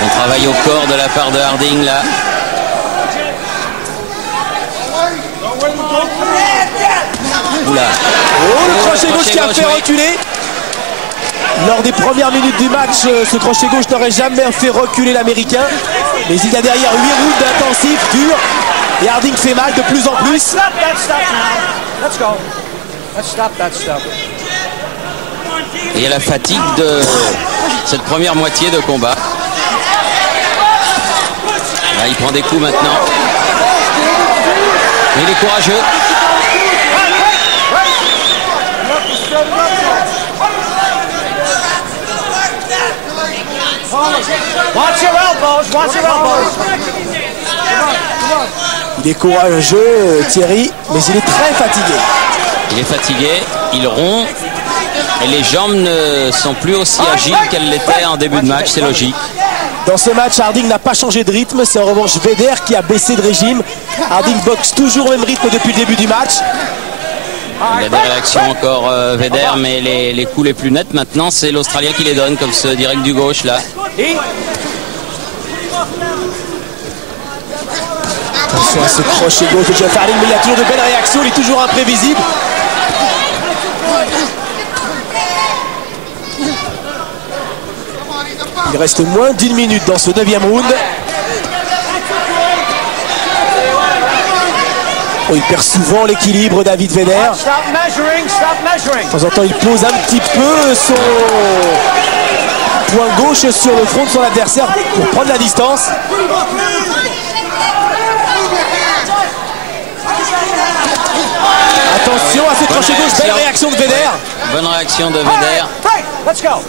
Bon travail au corps de la part de Harding là. Oula. Oh, le crochet gauche qui a fait reculer. Lors des premières minutes du match, ce crochet gauche n'aurait jamais fait reculer l'Américain. Mais il y a derrière 8 rounds intensifs, durs. Et Harding fait mal de plus en plus. Et il y a la fatigue de cette première moitié de combat. Là, il prend des coups maintenant. Mais il est courageux. Watch your elbows, watch your elbows. Il est courageux, Thierry, mais il est très fatigué. Il est fatigué, il rompt. Et les jambes ne sont plus aussi agiles qu'elles l'étaient en début de match, c'est logique. Dans ce match, Harding n'a pas changé de rythme. C'est en revanche Vedder qui a baissé de régime. Harding boxe toujours au même rythme depuis le début du match. Il y a des réactions encore Vedder, mais les coups les plus nets maintenant, c'est l'Australien qui les donne, comme ce direct du gauche là. Attention à ce crochet gauche de Jeff Harding, mais il y a toujours de belles réactions, il est toujours imprévisible. Il reste moins d'1 minute dans ce 9e round. Oh, il perd souvent l'équilibre, David Vedder. De temps en temps, il pose un petit peu son poing gauche sur le front de son adversaire pour prendre la distance. Attention à ce crochet gauche, belle réaction de Vedder. Bonne réaction de Vedder. Let's go.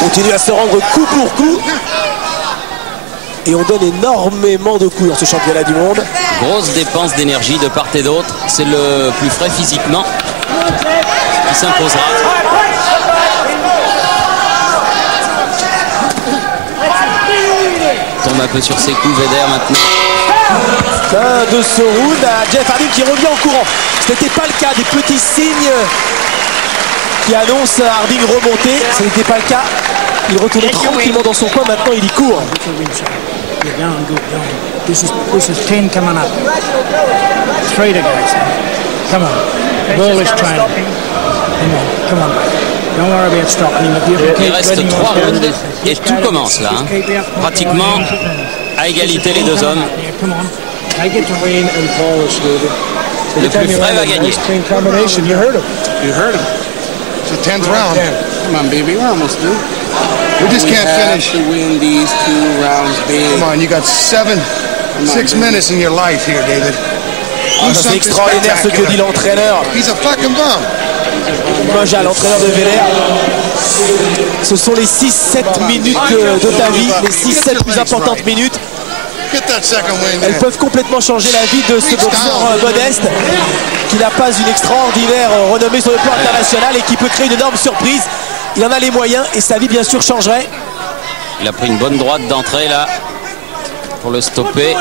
Continue à se rendre coup pour coup. Et on donne énormément de coups dans ce championnat du monde. Grosse dépense d'énergie de part et d'autre. C'est le plus frais physiquement qui s'imposera. Tombe un peu sur ses coups, Vedder maintenant. Fin de ce round à Jeff Harding qui revient en courant. Ce n'était pas le cas, des petits signes qui annoncent Harding remonter. Ce n'était pas le cas. Il retournait tranquillement dans son coin, maintenant il y court. This is 10 coming up. 3 to go. Come on. Ball is training. Come on. Don't worry about stopping him. Il reste 3 rounds et tout commence là. Pratiquement à égalité les deux hommes. Le plus frais va gagner. You heard him. It's the 10th round. Come on, baby, we're almost due. We just can't finish. To win these 2 rounds big. Come on, you got 6 minutes in your life here, David. C'est extraordinaire ce que dit l'entraîneur. He's a fucking bum. Moja, l'entraîneur de Vedder. Ce sont les 6-7 minutes de ta vie, les 6-7 plus importantes minutes. Elles peuvent complètement changer la vie de ce boxeur modeste qui n'a pas une extraordinaire renommée sur le plan international et qui peut créer une énorme surprise. Il en a les moyens et sa vie bien sûr changerait. Il a pris une bonne droite d'entrée là pour le stopper.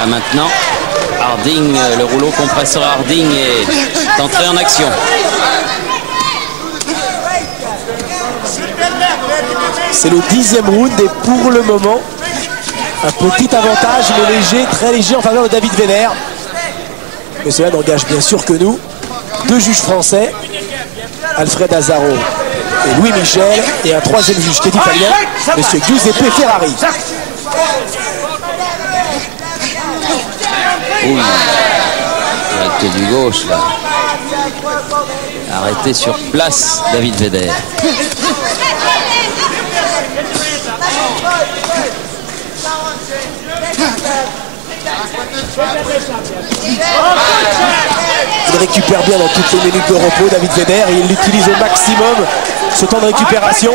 Ah, maintenant, Harding, le rouleau compresseur Harding est entré en action. C'est le 10e round et pour le moment, un petit avantage, mais léger, très léger en faveur de David Vedder. Mais cela n'engage bien sûr que nous. 2 juges français, Alfred Azaro et Louis Michel, et un 3e juge qui est italien, monsieur Giuseppe Ferrari. Oui, direct du gauche là. Arrêté sur place, David Vedder. Il récupère bien dans toutes les minutes de repos, David Vedder, et il utilise au maximum ce temps de récupération.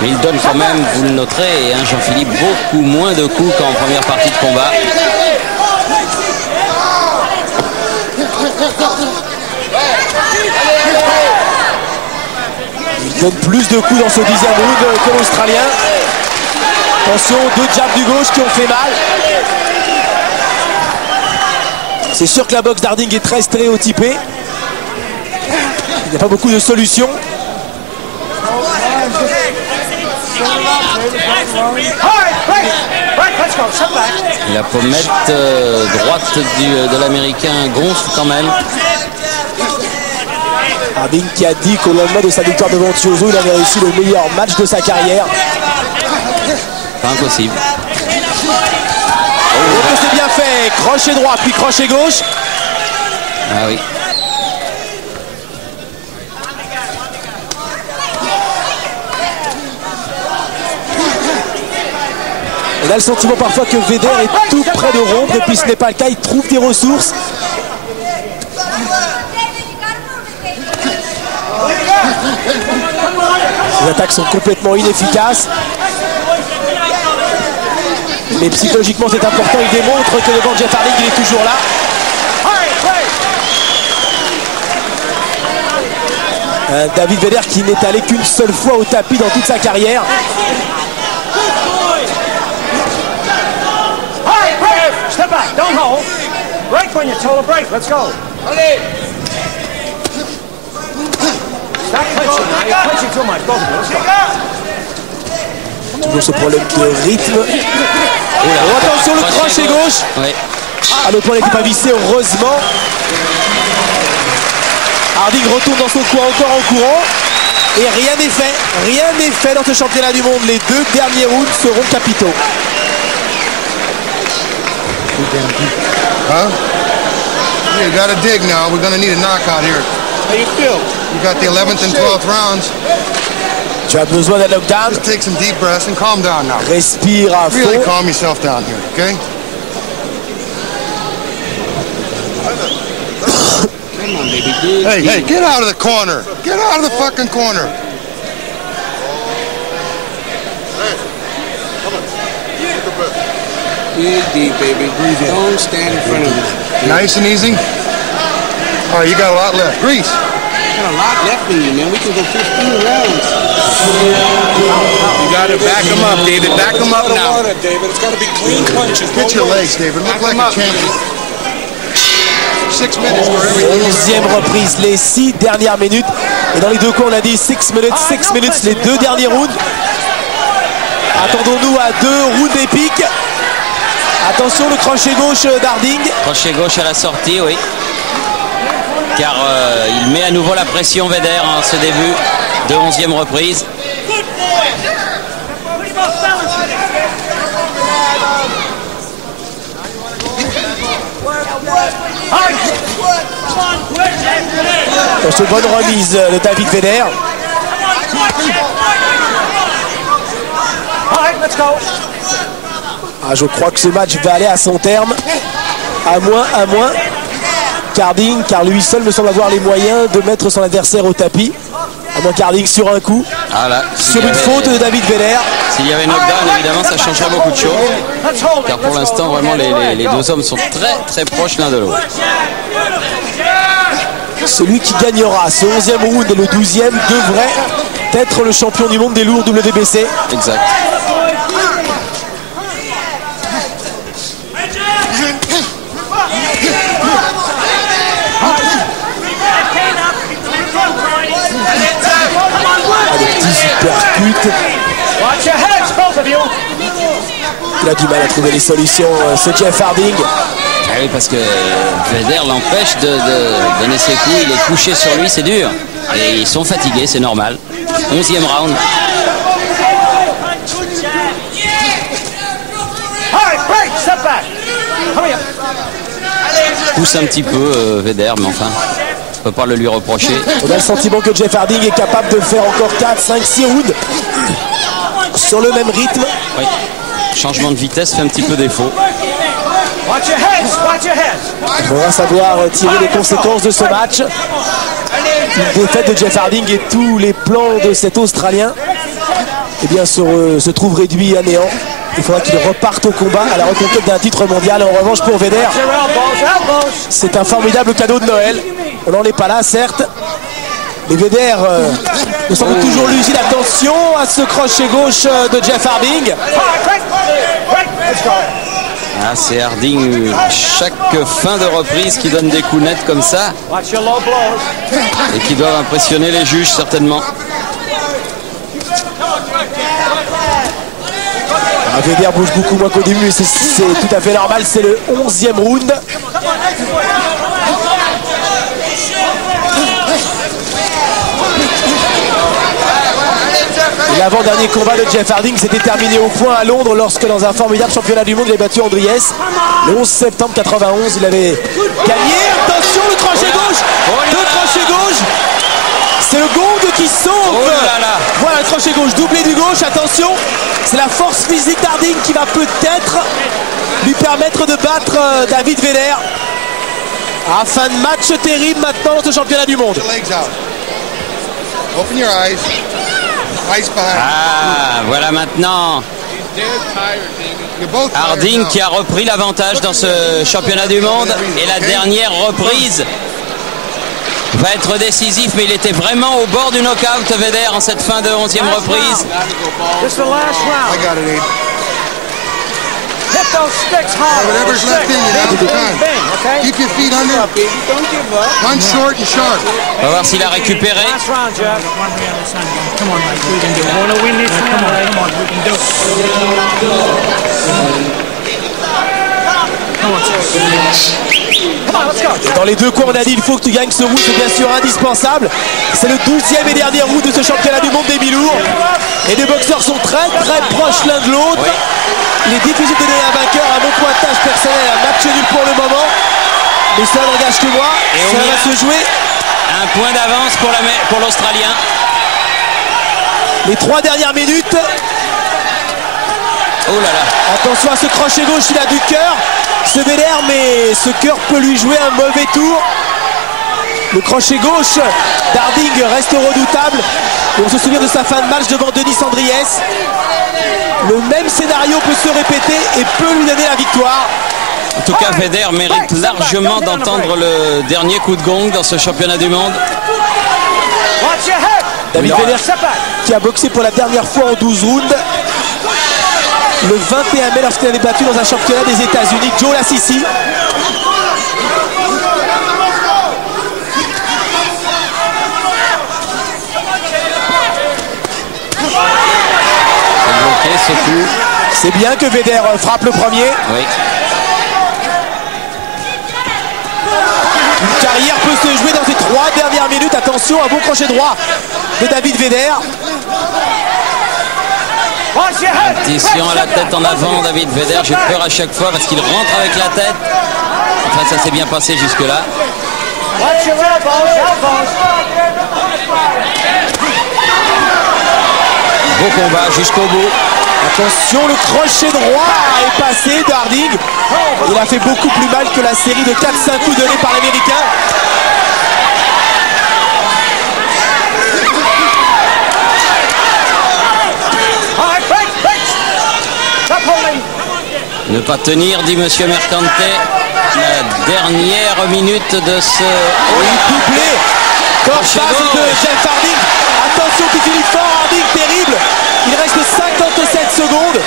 Mais il donne quand même, vous le noterez, hein, Jean-Philippe, beaucoup moins de coups qu'en première partie de combat. Il donne plus de coups dans ce 10e round que l'Australien. Attention, 2 jabs du gauche qui ont fait mal. C'est sûr que la boxe d'Harding est très stéréotypée. Il n'y a pas beaucoup de solutions. La pommette droite de l'Américain gonfle quand même. Harding qui a dit qu'au lendemain de sa victoire devant Chiozo, il avait réussi le meilleur match de sa carrière. Pas impossible. Oh, c'est bien fait, crochet droit puis crochet gauche. Ah oui. On a le sentiment parfois que Vedder est tout près de rompre, et puis ce n'est pas le cas, il trouve des ressources. Les attaques sont complètement inefficaces. Mais psychologiquement c'est important, il démontre que devant Jeff Harding il est toujours là. David Vedder qui n'est allé qu'une seule fois au tapis dans toute sa carrière. Step back, don't hold. Break when you're told to break. Let's go. Stop punching now. You're punching too much. Both of you. Let's go. Toujours ce problème de rythme. Oh, attention le crochet gauche. Oui. Ah, le point n'était pas vissé, heureusement. Harding retourne dans son coin encore en courant. Et rien n'est fait. Rien n'est fait dans ce championnat du monde. Les 2 derniers rounds seront capitaux. Huh? Yeah, you gotta dig now. We're gonna need a knockout here. How you feel? You got the 11th and 12th rounds. Tu as besoin d'un knockdown. Just take some deep breaths and calm down now. Respire à Really fond. calm yourself down here, okay? Come on, baby. Hey, hey, get out of the corner. Get out of the fucking corner. Breathe deep, baby. Don't stand in front of me. Nice and easy. All right, you got a lot left. Grease. Got a lot left in you, man. We can go 15 rounds. You got to back him up, David. Back him up now. David, it's got to be clean punches. Get your legs, David. Look like a champion. 6 minutes for everything. 11e reprise, les 6 dernières minutes. Et dans les 2 coins, on a dit 6 minutes, les 2 derniers rounds. Attendons-nous à 2 rounds épiques. Attention, le crochet gauche d'Harding. Crochet gauche à la sortie, oui. Car il met à nouveau la pression Vedder en ce début de 11e reprise. Attention, bonne remise de David Vedder. Ah, je crois que ce match va aller à son terme. À moins qu'Harding, car lui seul me semble avoir les moyens de mettre son adversaire au tapis. À moins qu'Harding sur un coup. Ah là, sur une faute de David Vedder. S'il y avait knockdown, évidemment, ça changerait beaucoup de choses. Car pour l'instant, vraiment, les 2 hommes sont très très proches l'un de l'autre. Celui qui gagnera ce 11e round et le 12e devrait être le champion du monde des lourds WBC. Exact. Des petits uppercuts. Il a du mal à trouver les solutions, ce Jeff Harding. Ah oui, parce que Vedder l'empêche de donner ses coups. Il est couché sur lui, c'est dur. Et ils sont fatigués, c'est normal. 11e round. Pousse un petit peu Vedder, mais enfin, on ne peut pas le lui reprocher. On a le sentiment que Jeff Harding est capable de faire encore 4, 5, 6 rounds sur le même rythme. Oui. Changement de vitesse fait un petit peu défaut. On va savoir tirer les conséquences de ce match. Une défaite de Jeff Harding et tous les plans de cet Australien eh bien, se trouvent réduits à néant. Il faudra qu'il reparte au combat à la reconquête d'un titre mondial. En revanche pour Vedder, c'est un formidable cadeau de Noël. On n'en est pas là certes. Mais Vedder ne semble toujours lucide. Attention à ce crochet gauche de Jeff Harding. Ah, c'est Harding, chaque fin de reprise qui donne des coups nets comme ça et qui doivent impressionner les juges certainement. Vedder bouge beaucoup moins qu'au début, c'est tout à fait normal, c'est le 11e round. L'avant-dernier combat de Jeff Harding s'était terminé au point à Londres lorsque dans un formidable championnat du monde il avait battu Andries. Le 11 septembre 91 il avait gagné. Attention le crochet gauche, le crochet gauche. C'est le gong qui sauve. Voilà le crochet gauche, doublé du gauche, attention. C'est la force physique d'Harding qui va peut-être lui permettre de battre David Vedder. Ah, fin de match terrible maintenant dans ce championnat du monde. Open your eyes. Ah, voilà maintenant Harding qui a repris l'avantage dans ce championnat du monde et la dernière reprise va être décisif, mais il était vraiment au bord du knockout Vedder en cette fin de 11e reprise. Hit those sticks hard. Whatever's left in you, now's the time. Keep your feet under. Don't give up. One short and sharp. On va voir s'il a récupéré. Dans les deux coins, on a dit il faut que tu gagnes ce round, c'est bien sûr indispensable. C'est le 12e et dernier round de ce championnat du monde des mi-lourds. Et les boxeurs sont très proches l'un de l'autre. Il est difficile de donner un vainqueur, un bon pointage personnel, un match nul pour le moment. Mais ça n'engage que moi. Et ça va se jouer. Un point d'avance pour l'Australien. Les 3 dernières minutes. Oh là là. Attention à ce crochet gauche, il a du cœur. Ce Vedder, mais ce cœur peut lui jouer un mauvais tour. Le crochet gauche d'Harding reste redoutable. Et on se souvient de sa fin de match devant Denis Andries. Le même scénario peut se répéter et peut lui donner la victoire. En tout cas, Vedder mérite largement d'entendre le dernier coup de gong dans ce championnat du monde. David Vedder qui a boxé pour la dernière fois en 12 rounds. Le 21 mai lorsqu'il avait battu dans un championnat des États-Unis Joe Lassisi. C'est bien que Vedder frappe le premier. Oui. Une carrière peut se jouer dans ces 3 dernières minutes. Attention, un bon crochet droit de David Vedder. Attention à la tête en avant, David Vedder. J'ai peur à chaque fois parce qu'il rentre avec la tête. Enfin, ça s'est bien passé jusque-là. Beau combat jusqu'au bout. Attention, le crochet droit est passé de Harding. Il a fait beaucoup plus mal que la série de 4-5 coups donnés par l'Américain. Ne pas tenir, dit Monsieur Mercante. La dernière minute de ce... doublé. Corse de Jeff Harding. Attention qui finit fort, Harding, terrible. Il reste 57 secondes.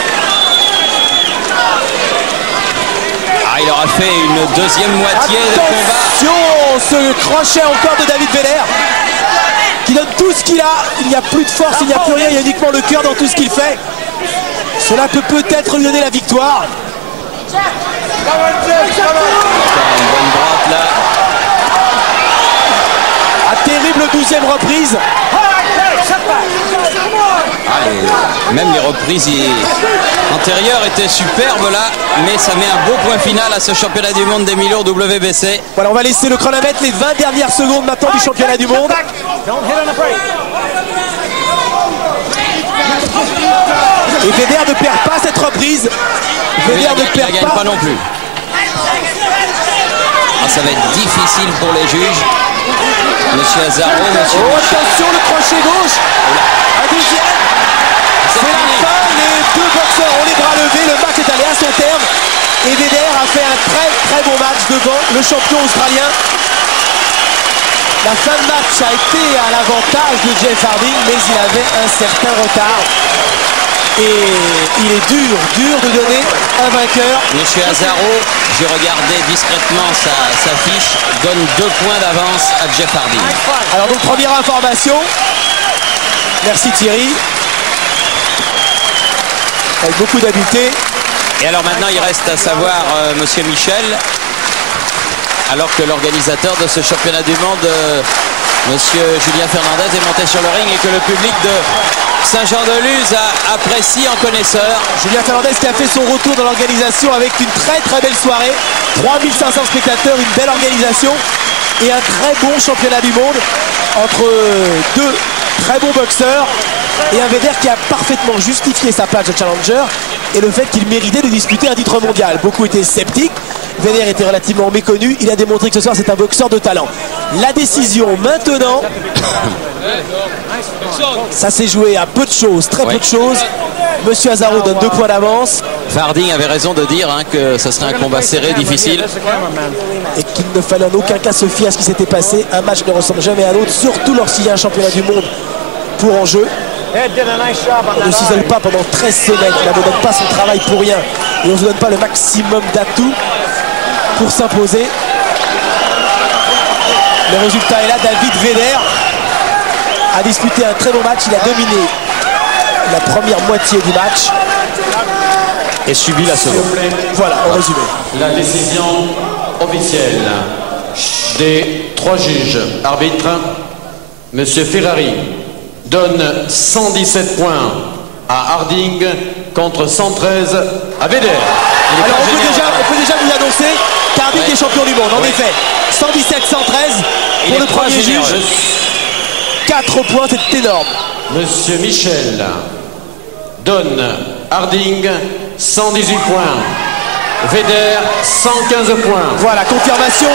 Ah, il aura fait une deuxième moitié de combat. Attention, ce crochet encore de David Vedder qui donne tout ce qu'il a. Il n'y a plus de force, il n'y a plus rien, il y a uniquement le cœur dans tout ce qu'il fait. Cela peut peut-être lui donner la victoire. Une bonne droite là. Terrible 12e reprise. Allez, même les reprises antérieures étaient superbes là, mais ça met un beau point final à ce championnat du monde des mi-lourds WBC. Voilà, on va laisser le chronomètre, les 20 dernières secondes maintenant du championnat du monde. Et Vedder ne perd pas cette reprise. Vedder ne perd pas non plus. Ah, ça va être difficile pour les juges. Monsieur Azaro, monsieur Michel. Attention, le crochet gauche. Un deuxième. C'est la fin, les deux boxeurs ont les bras levés, le match est allé à son terme. Et Vedder a fait un très bon match devant le champion australien. La fin de match a été à l'avantage de Jeff Harding, mais il avait un certain retard. Et il est dur de donner un vainqueur. Monsieur Azaro, j'ai regardé discrètement sa fiche, donne 2 points d'avance à Jeff Harding. Alors donc première information. Merci Thierry. Avec beaucoup d'habileté. Et alors maintenant il reste à savoir monsieur Michel, alors que l'organisateur de ce championnat du monde, monsieur Julien Fernandez, est monté sur le ring et que le public de Saint-Jean-de-Luz apprécie en connaisseur. Julien Fernandez qui a fait son retour dans l'organisation avec une très belle soirée. 3500 spectateurs, une belle organisation et un très bon championnat du monde entre deux très bons boxeurs et un Vedder qui a parfaitement justifié sa place de challenger et le fait qu'il méritait de disputer un titre mondial. Beaucoup étaient sceptiques. Vedder était relativement méconnu. Il a démontré que ce soir c'est un boxeur de talent. La décision maintenant. Ça s'est joué à peu de choses, très peu de choses. Monsieur Azaro donne 2 points d'avance. Harding avait raison de dire que ce serait un combat serré, difficile. Et qu'il ne fallait en aucun cas se fier à ce qui s'était passé. Un match ne ressemble jamais à l'autre, surtout lorsqu'il y a un championnat du monde pour en jeu. On ne s'isole pas pendant 13 semaines. On ne donne pas son travail pour rien. Et on ne se donne pas le maximum d'atouts pour s'imposer. Le résultat est là. David Vedder a disputé un très bon match. Il a dominé la première moitié du match et subi la seconde. Voilà, en résumé. La décision officielle des 3 juges arbitres. Monsieur Ferrari donne 117 points à Harding contre 113 à Vedder. Alors on peut déjà vous annoncer qu'Harding est champion du monde. En effet, 117-113 pour le premier juge. 4 points, c'est énorme. Monsieur Michel donne Harding 118 points. Vedder 115 points. Voilà, confirmation.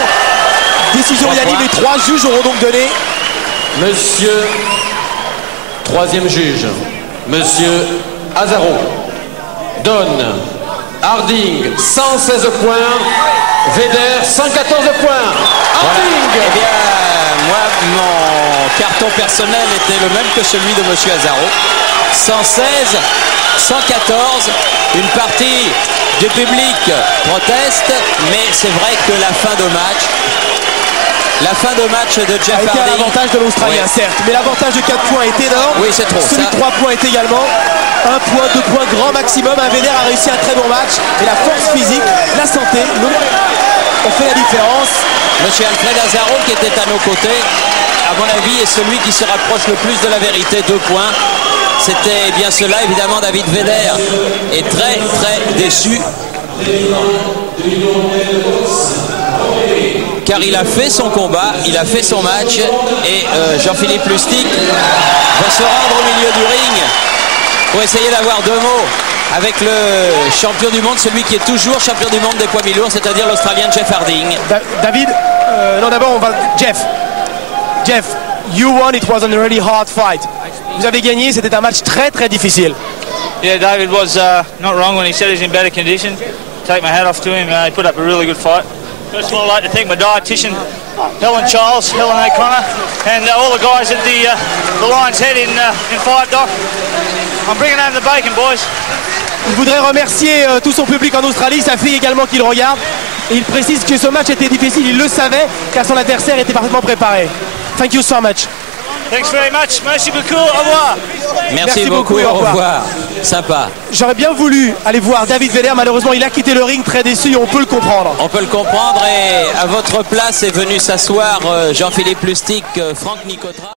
Décision unanime. Les 3 juges auront donc donné. Monsieur, 3e juge, Monsieur Azaro donne Harding 116 points. Vedder 114 points. Harding. Voilà. Eh bien, moi, mon carton personnel était le même que celui de monsieur Azaro. 116, 114, une partie du public proteste, mais c'est vrai que la fin de match de Jeff Harding a été à l'avantage de l'Australien, certes, mais l'avantage de 4 points est énorme. Oui, c'est trop. Celui de 3 points est également 1 point, 2 points, grand maximum. Un Vedder a réussi un très bon match et la force physique, la santé, ont fait la différence. Monsieur Alfred Azaro, qui était à nos côtés, à mon avis, est celui qui se rapproche le plus de la vérité. 2 points. C'était bien cela, évidemment. David Vedder est très déçu. Car il a fait son combat, il a fait son match et Jean-Philippe Lustig va se rendre au milieu du ring pour essayer d'avoir 2 mots avec le champion du monde, celui qui est toujours champion du monde des poids mi-lourds, c'est-à-dire l'Australien Jeff Harding. David, non d'abord on va... Jeff, you won, it was a really hard fight. Vous avez gagné, c'était un match très difficile. Yeah, David was not wrong when he said he's in better condition. Take my hat off to him, he put up a really good fight. First of all, I'd like to thank my dietitian, Helen Charles, Helen O'Connor, and all the guys at the Lion's Head in Fight Dock. I'm bringing home the bacon, boys. Il voudrait remercier tout son public en Australie, sa fille également qui le regarde. Et il précise que ce match était difficile, il le savait, car son adversaire était parfaitement préparé. Thank you so much. Thanks very much. Merci beaucoup. Au revoir. Merci beaucoup. Au revoir. Sympa. J'aurais bien voulu aller voir David Vedder. Malheureusement, il a quitté le ring très déçu. On peut le comprendre. On peut le comprendre. Et à votre place est venu s'asseoir Jean-Philippe Lustig, Franck Nicotra.